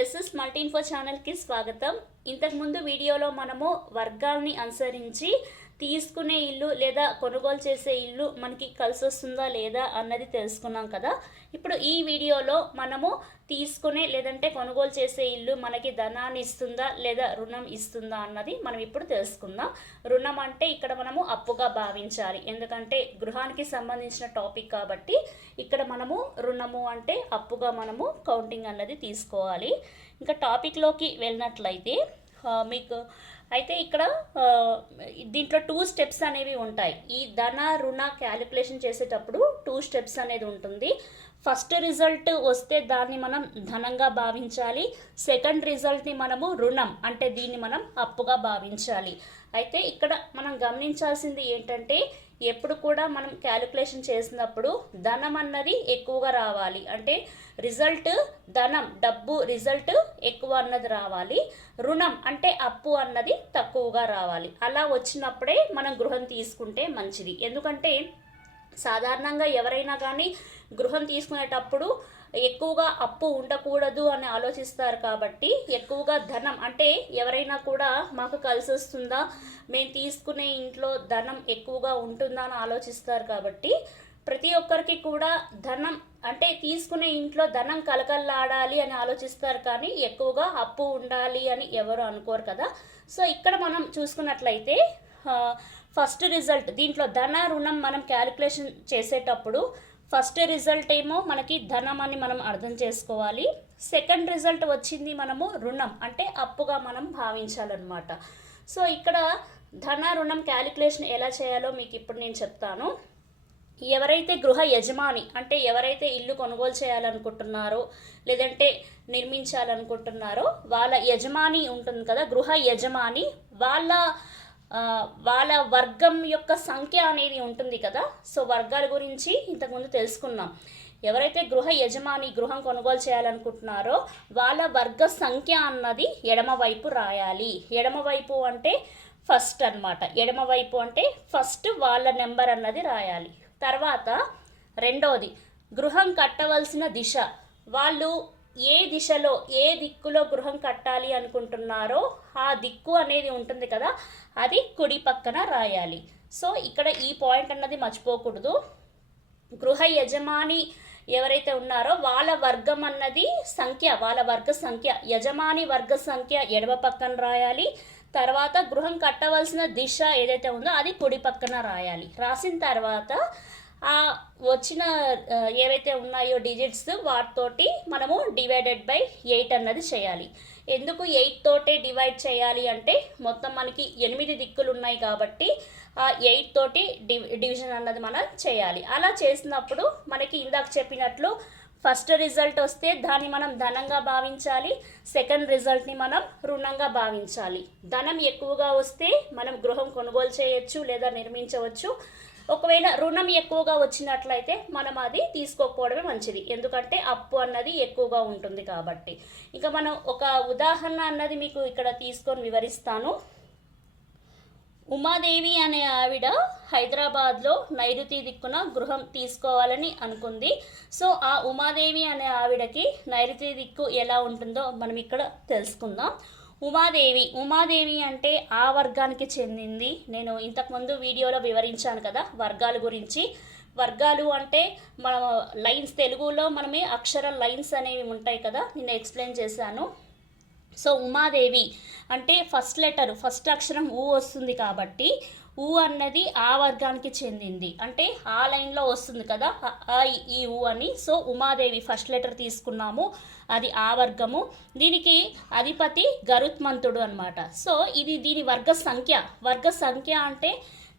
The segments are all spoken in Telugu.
ఎస్ఎస్ మల్టీ ఇన్ఫో ఛానల్కి స్వాగతం. ఇంతకుముందు వీడియోలో మనము వర్గాల్ని అనుసరించి తీసుకునే ఇల్లు లేదా కొనుగోలు చేసే ఇల్లు మనకి కలిసి వస్తుందా లేదా అన్నది తెలుసుకున్నాం కదా. ఇప్పుడు ఈ వీడియోలో మనము తీసుకునే లేదంటే కొనుగోలు చేసే ఇల్లు మనకి ధనాన్ని ఇస్తుందా లేదా రుణం ఇస్తుందా అన్నది మనం ఇప్పుడు తెలుసుకుందాం. రుణం అంటే ఇక్కడ మనము అప్పుగా భావించాలి, ఎందుకంటే గృహానికి సంబంధించిన టాపిక్ కాబట్టి ఇక్కడ మనము రుణము అంటే అప్పుగా మనము కౌంటింగ్ అన్నది తీసుకోవాలి. ఇంకా టాపిక్లోకి వెళ్ళినట్లయితే మీకు అయితే ఇక్కడ దీంట్లో 2 స్టెప్స్ అనేవి ఉంటాయి. ఈ ధన రుణ క్యాలిక్యులేషన్ చేసేటప్పుడు 2 స్టెప్స్ అనేది ఉంటుంది. ఫస్ట్ రిజల్ట్ వస్తే దాన్ని మనం ధనంగా భావించాలి, సెకండ్ రిజల్ట్ని మనము రుణం అంటే దీన్ని మనం అప్పుగా భావించాలి. అయితే ఇక్కడ మనం గమనించాల్సింది ఏంటంటే ఎప్పుడు కూడా మనం క్యాలిక్యులేషన్ చేసినప్పుడు ధనం అన్నది ఎక్కువగా రావాలి, అంటే రిజల్ట్ ధనం డబ్బు రిజల్ట్ ఎక్కువ అన్నది రావాలి, రుణం అంటే అప్పు అన్నది తక్కువగా రావాలి. అలా వచ్చినప్పుడే మనం గృహం తీసుకుంటే మంచిది. ఎందుకంటే సాధారణంగా ఎవరైనా కానీ గృహం తీసుకునేటప్పుడు ఎక్కువగా అప్పు ఉండకూడదు అని ఆలోచిస్తారు. కాబట్టి ఎక్కువగా ధనం అంటే ఎవరైనా కూడా మాకు కలిసి వస్తుందా, మేము తీసుకునే ఇంట్లో ధనం ఎక్కువగా ఉంటుందా అని ఆలోచిస్తారు. కాబట్టి ప్రతి ఒక్కరికి కూడా ధనం అంటే తీసుకునే ఇంట్లో ధనం కలకల్లాడాలి అని ఆలోచిస్తారు, కానీ ఎక్కువగా అప్పు ఉండాలి అని ఎవరు అనుకోరు కదా. సో ఇక్కడ మనం చూసుకున్నట్లయితే ఫస్ట్ రిజల్ట్ దీంట్లో ధన రుణం మనం క్యాలిక్యులేషన్ చేసేటప్పుడు ఫస్ట్ రిజల్ట్ ఏమో మనకి ధనం అని మనం అర్థం చేసుకోవాలి, సెకండ్ రిజల్ట్ వచ్చింది మనము రుణం అంటే అప్పుగా మనం భావించాలన్నమాట. సో ఇక్కడ ధన రుణం క్యాలిక్యులేషన్ ఎలా చేయాలో మీకు ఇప్పుడు నేను చెప్తాను. ఎవరైతే గృహ యజమాని అంటే ఎవరైతే ఇల్లు కొనుగోలు చేయాలనుకుంటున్నారో లేదంటే నిర్మించాలనుకుంటున్నారో వాళ్ళ యజమాని ఉంటుంది కదా, గృహ యజమాని వాళ్ళ వర్గం యొక్క సంఖ్య అనేది ఉంటుంది కదా. సో వర్గాల గురించి ఇంతకుముందు తెలుసుకున్నాం. ఎవరైతే గృహ యజమాని గృహం కొనుగోలు చేయాలనుకుంటున్నారో వాళ్ళ వర్గ సంఖ్య అన్నది ఎడమవైపు రాయాలి. ఎడమవైపు అంటే ఫస్ట్ అన్నమాట. ఎడమవైపు అంటే ఫస్ట్ వాళ్ళ నెంబర్ అన్నది రాయాలి. తర్వాత రెండోది గృహం కట్టవలసిన దిశ, వాళ్ళు ఏ దిశలో ఏ దిక్కులో గృహం కట్టాలి అనుకుంటున్నారో ఆ దిక్కు అనేది ఉంటుంది కదా, అది కుడి పక్కన రాయాలి. సో ఇక్కడ ఈ పాయింట్ అన్నది మర్చిపోకూడదు. గృహ యజమాని ఎవరైతే ఉన్నారో వాళ్ళ వర్గం అన్నది సంఖ్య, వాళ్ళ వర్గ సంఖ్య, యజమాని వర్గ సంఖ్య ఎడమ పక్కన రాయాలి. తర్వాత గృహం కట్టవలసిన దిశ ఏదైతే ఉందో అది కుడి పక్కన రాయాలి. రాసిన తర్వాత ఆ వచ్చిన ఏవైతే ఉన్నాయో డిజిట్స్ వాటితోటి మనము డివైడెడ్ బై 8 అన్నది చేయాలి. ఎందుకు 8 తోటే డివైడ్ చేయాలి అంటే మొత్తం మనకి 8 దిక్కులు ఉన్నాయి కాబట్టి ఆ 8 తోటి డివిజన్ అన్నది మనం చేయాలి. అలా చేసినప్పుడు మనకి ఇందాక చెప్పినట్లు ఫస్ట్ రిజల్ట్ వస్తే దాన్ని మనం ధనంగా భావించాలి, సెకండ్ రిజల్ట్ని మనం రుణంగా భావించాలి. ధనం ఎక్కువగా వస్తే మనం గృహం కొనుగోలు చేయొచ్చు లేదా నిర్మించవచ్చు. ఒకవేళ రుణం ఎక్కువగా వచ్చినట్లయితే మనం అది తీసుకోకపోవడమే మంచిది, ఎందుకంటే అప్పు అన్నది ఎక్కువగా ఉంటుంది కాబట్టి. ఇంకా మనం ఒక ఉదాహరణ అన్నది మీకు ఇక్కడ తీసుకొని వివరిస్తాను. ఉమాదేవి అనే ఆవిడ హైదరాబాద్లో నైరుతి దిక్కున గృహం తీసుకోవాలని అనుకుంది. సో ఆ ఉమాదేవి అనే ఆవిడకి నైరుతి దిక్కు ఎలా ఉంటుందో మనం ఇక్కడ తెలుసుకుందాం. ఉమాదేవి అంటే ఆ వర్గానికి చెందింది. నేను ఇంతకుముందు వీడియోలో వివరించాను కదా వర్గాల గురించి. వర్గాలు అంటే మనం లైన్స్, తెలుగులో మనమే అక్షరం లైన్స్ అనేవి ఉంటాయి కదా, నేను ఎక్స్ప్లెయిన్ చేశాను. సో ఉమాదేవి అంటే ఫస్ట్ అక్షరం ఊ వస్తుంది కాబట్టి ఊ అన్నది ఆ వర్గానికి చెందింది, అంటే ఆ లైన్లో వస్తుంది కదా ఈ ఊ అని. సో ఉమాదేవి ఫస్ట్ లెటర్ తీసుకున్నాము, అది ఆ వర్గము. దీనికి అధిపతి గరుత్మంతుడు అనమాట. సో ఇది దీని వర్గ సంఖ్య అంటే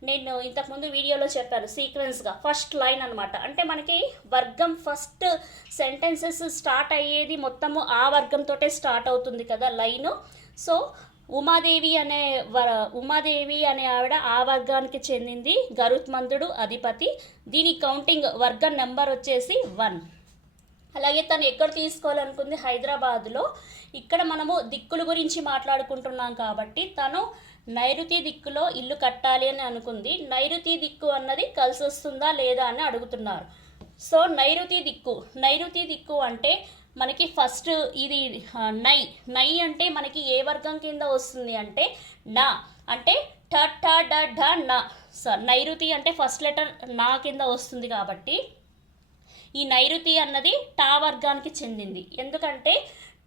నేను ఇంతకుముందు వీడియోలో చెప్పాను సీక్వెన్స్గా ఫస్ట్ లైన్ అనమాట. అంటే మనకి వర్గం ఫస్ట్ సెంటెన్సెస్ స్టార్ట్ అయ్యేది మొత్తము ఆ వర్గంతో స్టార్ట్ అవుతుంది కదా లైను. సో ఉమాదేవి అనే ఆవిడ ఆ వర్గానికి చెందింది, గరుత్మంతుడు అధిపతి. దీని కౌంటింగ్ వర్గం నెంబర్ వచ్చేసి 1. అలాగే తను ఎక్కడ తీసుకోవాలనుకుంది, హైదరాబాద్లో. ఇక్కడ మనము దిక్కుల గురించి మాట్లాడుకుంటున్నాం కాబట్టి తను నైరుతి దిక్కులో ఇల్లు కట్టాలి అని అనుకుంది. నైరుతి దిక్కు అన్నది కలిసి వస్తుందా లేదా అని అడుగుతున్నారు. సో నైరుతి దిక్కు అంటే మనకి ఫస్ట్ ఇది నై. నై అంటే మనకి ఏ వర్గం కింద వస్తుంది అంటే నా, అంటే ట ట డ ఢ నా. నైరుతి అంటే ఫస్ట్ లెటర్ నా కింద వస్తుంది కాబట్టి ఈ నైరుతి అన్నది టా వర్గానికి చెందింది. ఎందుకంటే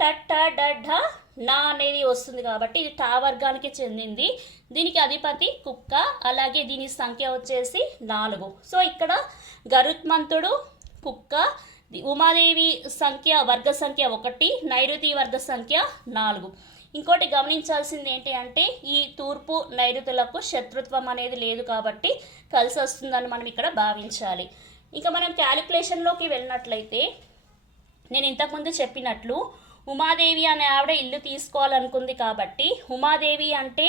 ట ట డ ఢ నా అనేది వస్తుంది కాబట్టి ఇది టా వర్గానికి చెందింది. దీనికి అధిపతి కుక్క, అలాగే దీని సంఖ్య వచ్చేసి 4. సో ఇక్కడ గరుత్మంతుడు కుక్క, ఉమాదేవి సంఖ్య వర్గ సంఖ్య 1, నైరుతి వర్గ సంఖ్య 4. ఇంకోటి గమనించాల్సింది ఏంటి అంటే ఈ తూర్పు నైరుతులకు శత్రుత్వం అనేది లేదు కాబట్టి కలిసి వస్తుందని మనం ఇక్కడ భావించాలి. ఇక మనం క్యాలిక్యులేషన్లోకి వెళ్ళినట్లయితే నేను ఇంతకుముందు చెప్పినట్లు ఉమాదేవి అనే ఆవిడ ఇల్లు తీసుకోవాలనుకుంది కాబట్టి ఉమాదేవి అంటే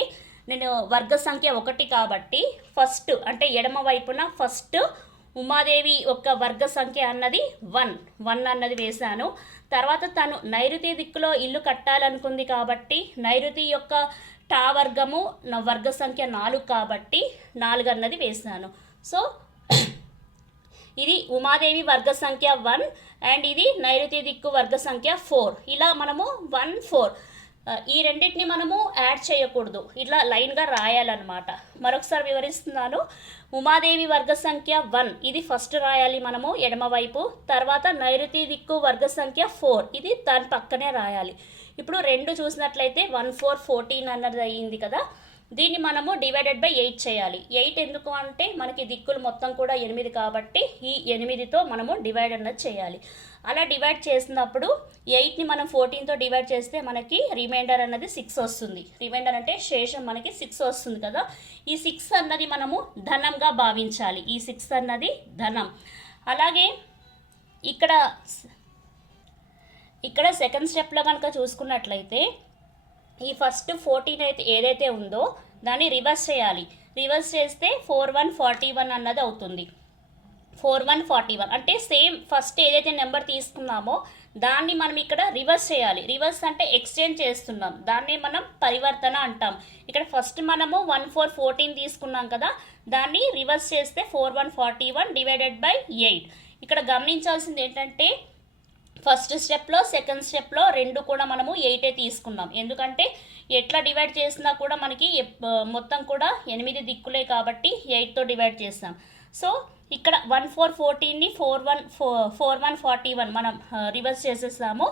నేను వర్గ సంఖ్య 1 కాబట్టి ఫస్ట్ అంటే ఎడమ వైపున ఫస్ట్ ఉమాదేవి యొక్క వర్గ సంఖ్య అన్నది 1 అన్నది వేశాను. తర్వాత తను నైరుతి దిక్కులో ఇల్లు కట్టాలనుకుంది కాబట్టి నైరుతి యొక్క టా వర్గము వర్గ సంఖ్య 4 కాబట్టి 4 అన్నది వేశాను. సో ఇది ఉమాదేవి వర్గ సంఖ్య 1 అండ్ ఇది నైరుతి దిక్కు వర్గ సంఖ్య 4. ఇలా మనము 1, 4 ఈ రెండింటిని మనము యాడ్ చేయకూడదు, ఇట్లా లైన్గా రాయాలన్నమాట. మరొకసారి వివరిస్తున్నాను. ఉమాదేవి వర్గ సంఖ్య 1 ఇది ఫస్ట్ రాయాలి మనము ఎడమవైపు. తర్వాత నైరుతి దిక్కు వర్గ సంఖ్య 4 ఇది దాని పక్కనే రాయాలి. ఇప్పుడు 2 చూసినట్లయితే 1, 4, 14 అన్నది అయ్యింది కదా. దీన్ని మనము డివైడెడ్ బై 8 చేయాలి. 8 ఎందుకు అంటే మనకి దిక్కులు మొత్తం కూడా 8 కాబట్టి ఈ 8తో మనము డివైడ్ అన్నది చేయాలి. అలా డివైడ్ చేసినప్పుడు 8ని మనం 14తో డివైడ్ చేస్తే మనకి రిమైండర్ అన్నది 6 వస్తుంది. రిమైండర్ అంటే శేషం మనకి 6 వస్తుంది కదా. ఈ 6 అన్నది మనము ధనంగా భావించాలి. ఈ 6 అన్నది ధనం. అలాగే ఇక్కడ సెకండ్ స్టెప్లో కనుక చూసుకున్నట్లయితే ఈ ఫస్ట్ 14 అయితే ఏదైతే ఉందో దాన్ని రివర్స్ చేయాలి. రివర్స్ చేస్తే 4, 1, 41 అన్నది అవుతుంది. 4, 1, 41 అంటే సేమ్ ఫస్ట్ ఏదైతే నెంబర్ తీసుకున్నామో దాన్ని మనం ఇక్కడ రివర్స్ చేయాలి. రివర్స్ అంటే ఎక్స్చేంజ్ చేస్తున్నాం, దాన్ని మనం పరివర్తన అంటాం. ఇక్కడ ఫస్ట్ మనము 1, 4, 14 తీసుకున్నాం కదా, దాన్ని రివర్స్ చేస్తే 4, 1, 41 డివైడెడ్ బై 8. ఇక్కడ గమనించాల్సింది ఏంటంటే ఫస్ట్ స్టెప్లో సెకండ్ స్టెప్లో 2 కూడా మనము 8 తీసుకున్నాం. ఎందుకంటే ఎట్లా డివైడ్ చేసినా కూడా మనకి మొత్తం కూడా 8 దిక్కులే కాబట్టి 8తో డివైడ్ చేస్తాం. సో ఇక్కడ 1, 4, 14ని 4, 1, 41 మనం రివర్స్ చేసేస్తాము.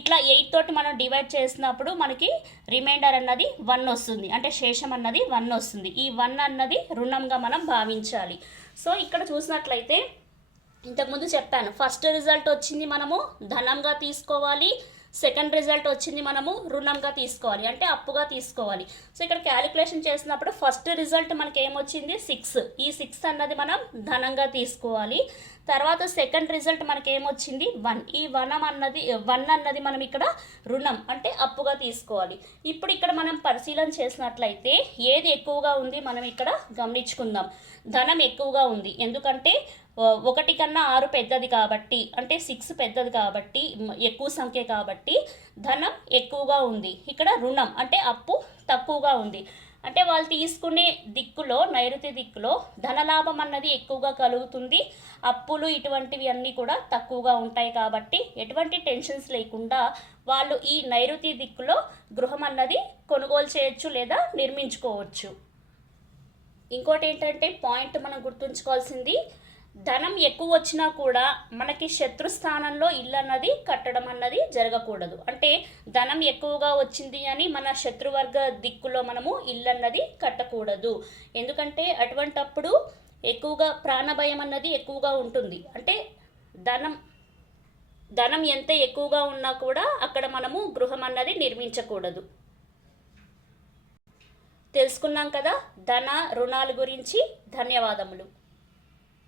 ఇట్లా 8 తోటి మనం డివైడ్ చేసినప్పుడు మనకి రిమైండర్ అన్నది 1 వస్తుంది, అంటే శేషం అన్నది 1 వస్తుంది. ఈ 1 అన్నది రుణంగా మనం భావించాలి. సో ఇక్కడ చూసినట్లయితే ఇంతకుముందు చెప్పాను, ఫస్ట్ రిజల్ట్ వచ్చింది మనము ధనంగా తీసుకోవాలి, సెకండ్ రిజల్ట్ వచ్చింది మనము రుణంగా తీసుకోవాలి, అంటే అప్పుగా తీసుకోవాలి. సో ఇక్కడ క్యాలిక్యులేషన్ చేసినప్పుడు ఫస్ట్ రిజల్ట్ మనకి ఏమొచ్చింది 6. ఈ 6 అన్నది మనం ధనంగా తీసుకోవాలి. తర్వాత సెకండ్ రిజల్ట్ మనకి ఏమొచ్చింది 1. ఈ 1 అన్నది మనం ఇక్కడ రుణం అంటే అప్పుగా తీసుకోవాలి. ఇప్పుడు ఇక్కడ మనం పరిశీలన చేసినట్లయితే ఏది ఎక్కువగా ఉంది మనం ఇక్కడ గమనించుకుందాం. ధనం ఎక్కువగా ఉంది, ఎందుకంటే 1 కన్నా 6 పెద్దది కాబట్టి, అంటే 6 పెద్దది కాబట్టి ఎక్కువ సంఖ్య కాబట్టి ధనం ఎక్కువగా ఉంది. ఇక్కడ రుణం అంటే అప్పు తక్కువగా ఉంది. అంటే వాళ్ళు తీసుకునే దిక్కులో నైరుతి దిక్కులో ధనలాభం అన్నది ఎక్కువగా కలుగుతుంది, అప్పులు ఇటువంటివి అన్నీ కూడా తక్కువగా ఉంటాయి. కాబట్టి ఎటువంటి టెన్షన్స్ లేకుండా వాళ్ళు ఈ నైరుతి దిక్కులో గృహం అన్నది కొనుగోలు చేయొచ్చు లేదా నిర్మించుకోవచ్చు. ఇంకోటి ఏంటంటే పాయింట్ మనం గుర్తుంచుకోవాల్సింది, ధనం ఎక్కువ వచ్చినా కూడా మనకి శత్రుస్థానంలో ఇల్లు అన్నది కట్టడం అన్నది జరగకూడదు. అంటే ధనం ఎక్కువగా వచ్చింది అని మన శత్రువర్గ దిక్కులో మనము ఇల్లు అన్నది కట్టకూడదు. ఎందుకంటే అటువంటప్పుడు ఎక్కువగా ప్రాణభయం అన్నది ఎక్కువగా ఉంటుంది. అంటే ధనం ఎంత ఎక్కువగా ఉన్నా కూడా అక్కడ మనము గృహం అన్నది నిర్మించకూడదు. తెలుసుకున్నాం కదా ధన రుణాల గురించి. ధన్యవాదములు.